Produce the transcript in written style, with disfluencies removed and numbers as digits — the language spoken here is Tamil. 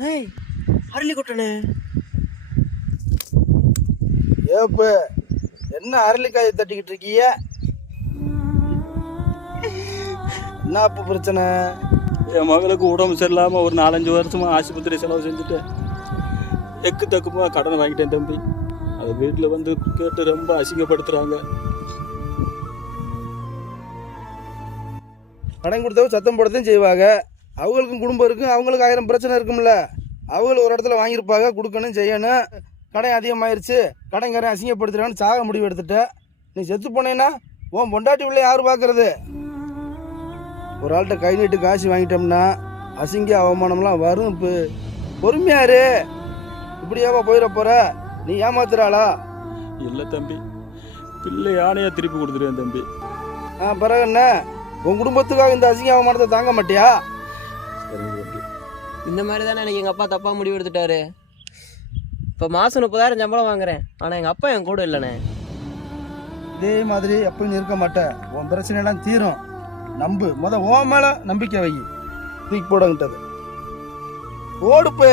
டேய் அரளி கொட்டனே. ஏப்ப என்ன அரளிக்காயை தட்டிக்கிட்டு இருக்கீங்க? என்ன அப்ப பிரச்சனை? என் மகளுக்கு உடம்பு சரியில்லாமல் ஒரு 4-5 வருஷமாக ஆஸ்பத்திரி செலவு செஞ்சுட்டு எக்கு தக்குமா கடன் வாங்கிட்டேன் தம்பி. அதை வீட்டில் வந்து கேட்டு ரொம்ப அசிங்கப்படுத்துகிறாங்க. கடன் கொடுத்தவங்க சத்தம் போடத்தையும் செய்வாங்க. அவங்களுக்கும் குடும்பம் இருக்கும், அவங்களுக்கு 1000 பிரச்சனை இருக்கும்ல. அவங்களும் ஒரு இடத்துல வாங்கியிருப்பாங்க, கொடுக்கணும் செய்யணும். கடன் அதிகமாயிருச்சு, கடன்காரன் அசிங்கப்படுத்துறான்னு சாக முடிவு எடுத்துட்ட. நீ செத்து போனேன்னா உன் பொண்டாட்டி உள்ள யார் பார்க்கறது? ஒரு ஆள்கிட்ட கை நீட்டு காசு வாங்கிட்டோம்னா அசிங்க அவமானம்லாம் வரும். இப்போ பொறுமையாரு. இப்படியாவா போயிட போற? நீ ஏமாத்துறாளா? இல்லை தம்பி, பிள்ளை யானையாக திருப்பி கொடுத்துருவேன் தம்பி. பிறகு என்ன? உன் குடும்பத்துக்காக இந்த அசிங்க அவமானத்தை தாங்க மாட்டியா? இந்த மாதிரி தானே எனக்கு எங்கள் அப்பா தப்பாக முடிவு எடுத்துட்டாரு. இப்போ மாதம் 30,000 சம்பளம் வாங்குறேன், ஆனால் எங்கள் அப்பா என் கூட இல்லைண்ணே. இதே மாதிரி எப்பயும் இருக்க மாட்டேன். உன் பிரச்சனையெல்லாம் தீரும். நம்பு. உன் மேல நம்பிக்கை வை. தூக்கி போடங்கிட்டது ஓடுப்பு.